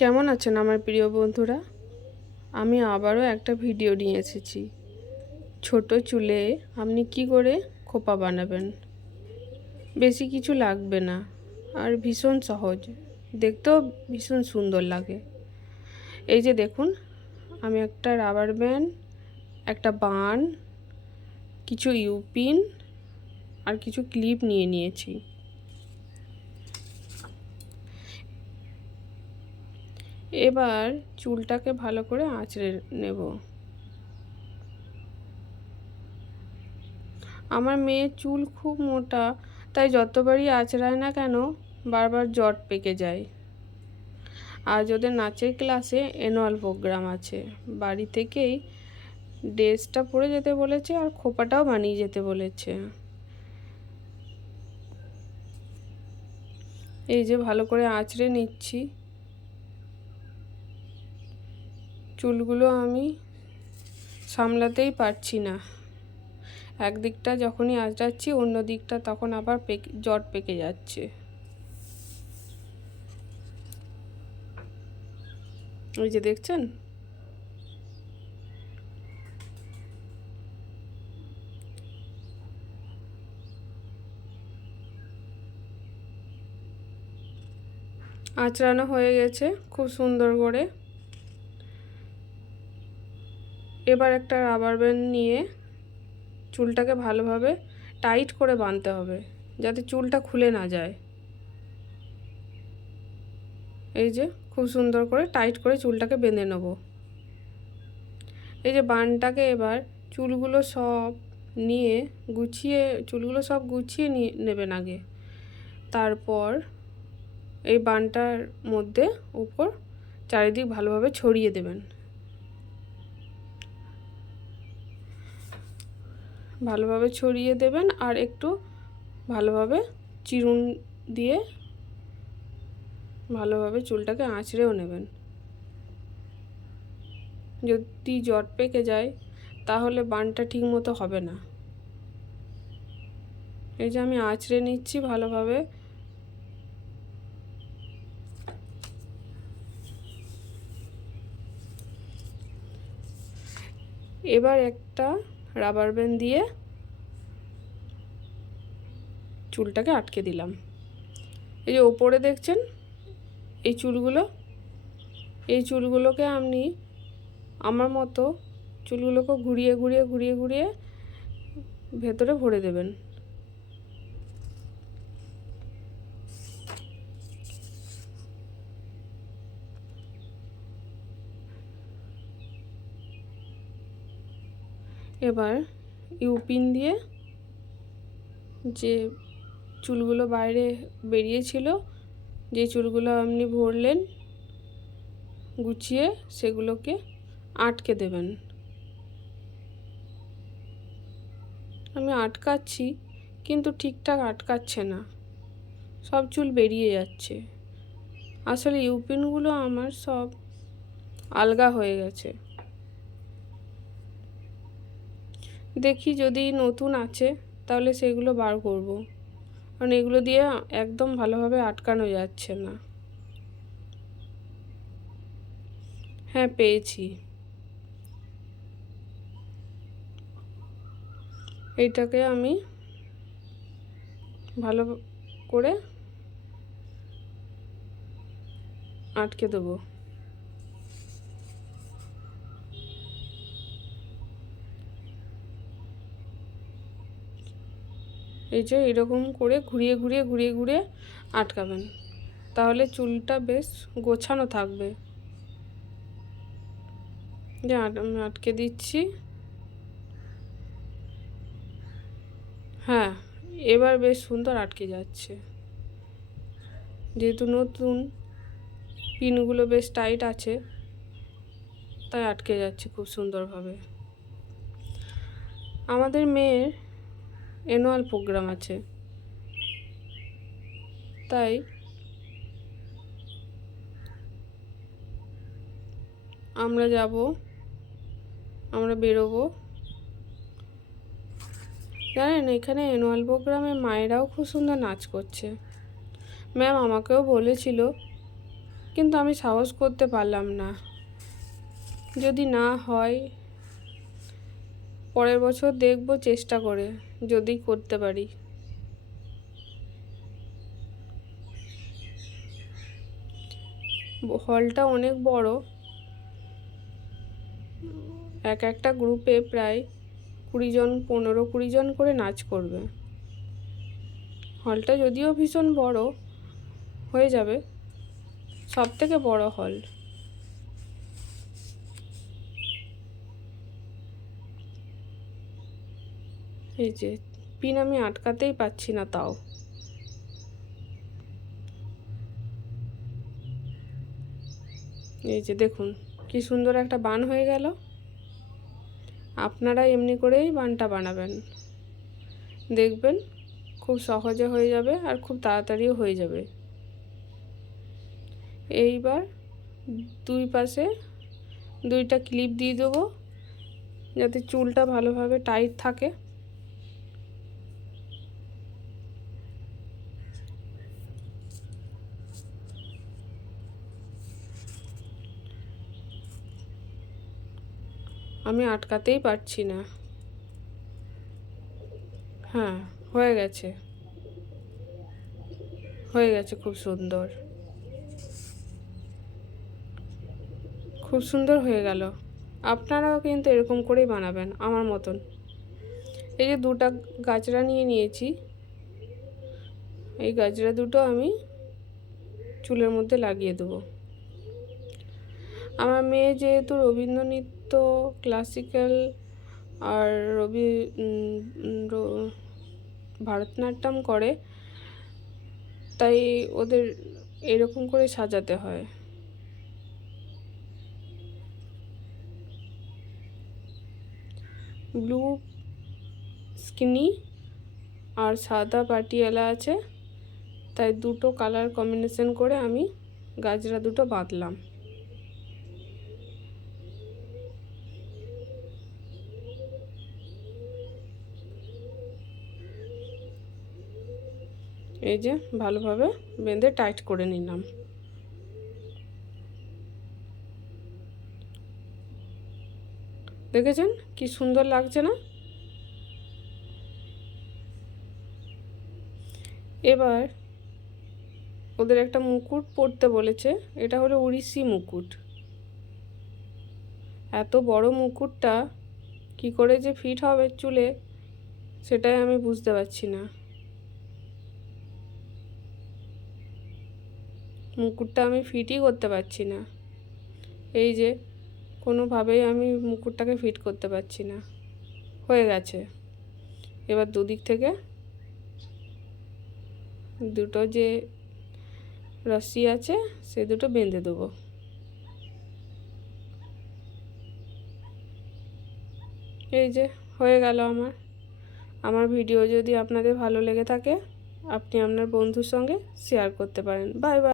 কেমন আছেন আমার প্রিয় বন্ধুরা? আমি আবারও একটা ভিডিও নিয়ে এসেছি। ছোট চুলে আপনি কি করে খোপা বানাবেন। বেশি কিছু লাগবে না, আর ভীষণ সহজ, দেখতেও ভীষণ সুন্দর লাগে। এই যে দেখুন, আমি একটা রাবার ব্যান্ড, একটা বান, কিছু ইউপিন আর কিছু ক্লিপ নিয়ে নিয়েছি। এবার চুলটাকে ভালো করে আঁচড়ে নেব। আমার মেয়ের চুল খুব মোটা, তাই যতবারই আঁচড়ায় না কেন বারবার জট পেকে যায়। আজ ওদের নাচের ক্লাসে অ্যানুয়াল প্রোগ্রাম আছে। বাড়ি থেকেই ড্রেসটা পরে যেতে বলেছে আর খোপাটাও বানিয়ে যেতে বলেছে। এই যে ভালো করে আঁচড়ে নিচ্ছি। চুলগুলো আমি সামলাতেই পারছি না। একদিকটা যখনই আঁচড়াচ্ছি অন্য দিকটা তখন আবার জট পেকে যাচ্ছে। ওই যে দেখছেন, আঁচড়ানো হয়ে গেছে খুব সুন্দর করে। এবার একটা রাবার ব্যান্ড নিয়ে চুলটাকে ভালোভাবে টাইট করে বাঁধতে হবে, যাতে চুলটা খুলে না যায়। এই যে খুব সুন্দর করে টাইট করে চুলটাকে বেঁধে নেব। এই যে বানটাকে এবার চুলগুলো সব নিয়ে গুছিয়ে চুলগুলো সব গুছিয়ে নিয়ে নেবেন আগে। তারপর এই বানটার মধ্যে উপর চারিদিক ভালোভাবে ছড়িয়ে দেবেন। ভালোভাবে ছড়িয়ে দেবেন আর একটু ভালোভাবে চিরুন দিয়ে ভালোভাবে চুলটাকে আঁচড়েও নেবেন। যদি জট পেকে যায় তাহলে বানটা ঠিক মতো হবে না। এই যে আমি আঁচড়ে নিচ্ছি ভালোভাবে। এবার একটা রাবার ব্যান্ড দিয়ে চুলটাকে আটকে দিলাম। এই যে ওপরে দেখছেন এই চুলগুলোকে আপনি আমার মতো চুলগুলোকে ঘুরিয়ে ঘুরিয়ে ঘুরিয়ে ঘুরিয়ে ভেতরে ভরে দেবেন। এবার ইউপিন দিয়ে যে চুলগুলো বাইরে বেরিয়েছিল, যে চুলগুলো আপনি ভরলেন গুছিয়ে, সেগুলোকে আটকে দেবেন। আমি আটকাচ্ছি কিন্তু ঠিকঠাক আটকাচ্ছে না, সব চুল বেরিয়ে যাচ্ছে। আসলে ইউপিনগুলো আমার সব আলগা হয়ে গেছে। দেখি যদি নতুন আছে তাহলে সেগুলো বার করব, কারণ এগুলো দিয়ে একদম ভালোভাবে আটকানো যাচ্ছে না। হ্যাঁ, পেয়েছি। এইটাকে আমি ভালো করে আটকে দেবো। এই যে এরকম করে ঘুরিয়ে ঘুরিয়ে ঘুরিয়ে ঘুরিয়ে আটকাবেন, তাহলে চুলটা বেশ গোছানো থাকবে। যে আমি আটকে দিচ্ছি। হ্যাঁ, এবার বেশ সুন্দর আটকে যাচ্ছে। যেহেতু নতুন, পিনগুলো বেশ টাইট আছে, তাই আটকে যাচ্ছে খুব সুন্দরভাবে। আমাদের মেয়ের অ্যানুয়াল প্রোগ্রাম আছে, তাই আমরা বেরোবো। জানেন, এখানে অ্যানুয়াল প্রোগ্রামে মায়েরাও খুব সুন্দর নাচ করছে। ম্যাম আমাকেও বলেছিল কিন্তু আমি সাহস করতে পারলাম না। যদি না হয় পরের বছর দেখব চেষ্টা করে, যদি করতে পারি। হলটা অনেক বড়, একটা গ্রুপে প্রায় 15-20 জন করে নাচ করবে। হলটা যদিও ভীষণ বড়, হয়ে যাবে, সব থেকে বড় হল। এই যে পিন আমি আটকাতেই পাচ্ছি না, তাও এই যে দেখুন কি সুন্দর একটা বান হয়ে গেল। আপনারা এমনি করেই বানটা বানাবেন, দেখবেন খুব সহজে হয়ে যাবে আর খুব তাড়াতাড়িও হয়ে যাবে। এইবার দুই পাশে 2টা ক্লিপ দিয়ে দেবো, যাতে চুলটা ভালোভাবে টাইট থাকে। আমি আটকাতেই পারছি না। হ্যাঁ, হয়ে গেছে, খুব সুন্দর, খুব সুন্দর হয়ে গেল। আপনারাও কিন্তু এরকম করেই বানাবেন আমার মতন। এই যে 2টা গাজরা নিয়ে নিয়েছি, এই গাজরা দুটো আমি চুলের মধ্যে লাগিয়ে দেবো। আমার মেয়ে যেহেতু রবীন্দ্রনৃত্য, ক্লাসিক্যাল আর ভারতনাট্যম করে, তাই ওদের এরকম করে সাজাতে হয়। ব্লু স্কিনি আর সাদা পাটিয়ালা আছে, তাই দুটো কালার কম্বিনেশন করে আমি গাজরা দুটো বাঁধলাম। এই যে ভালোভাবে বেঁধে টাইট করে নিলাম। দেখেছেন কি সুন্দর লাগছে না? এবার ওদের একটা মুকুট পরতে বলেছে, এটা হলো উড়িষ্যি মুকুট। এত বড় মুকুটটা কি করে যে ফিট হবে চুলে, সেটাই আমি বুঝতে পারছি না। মুকুটটা আমি ফিটই করতে পারছি না। এই যে কোনোভাবেই আমি মুকুটটাকে ফিট করতে পারছি না। হয়ে গেছে। এবার দুদিক থেকে দুটো যে রশ্মি আছে সে দুটো বেঁধে দেবো। এই যে হয়ে গেল আমার ভিডিও যদি আপনাদের ভালো লেগে থাকে, আপনি আপনার বন্ধুর সঙ্গে শেয়ার করতে পারেন। Bye bye.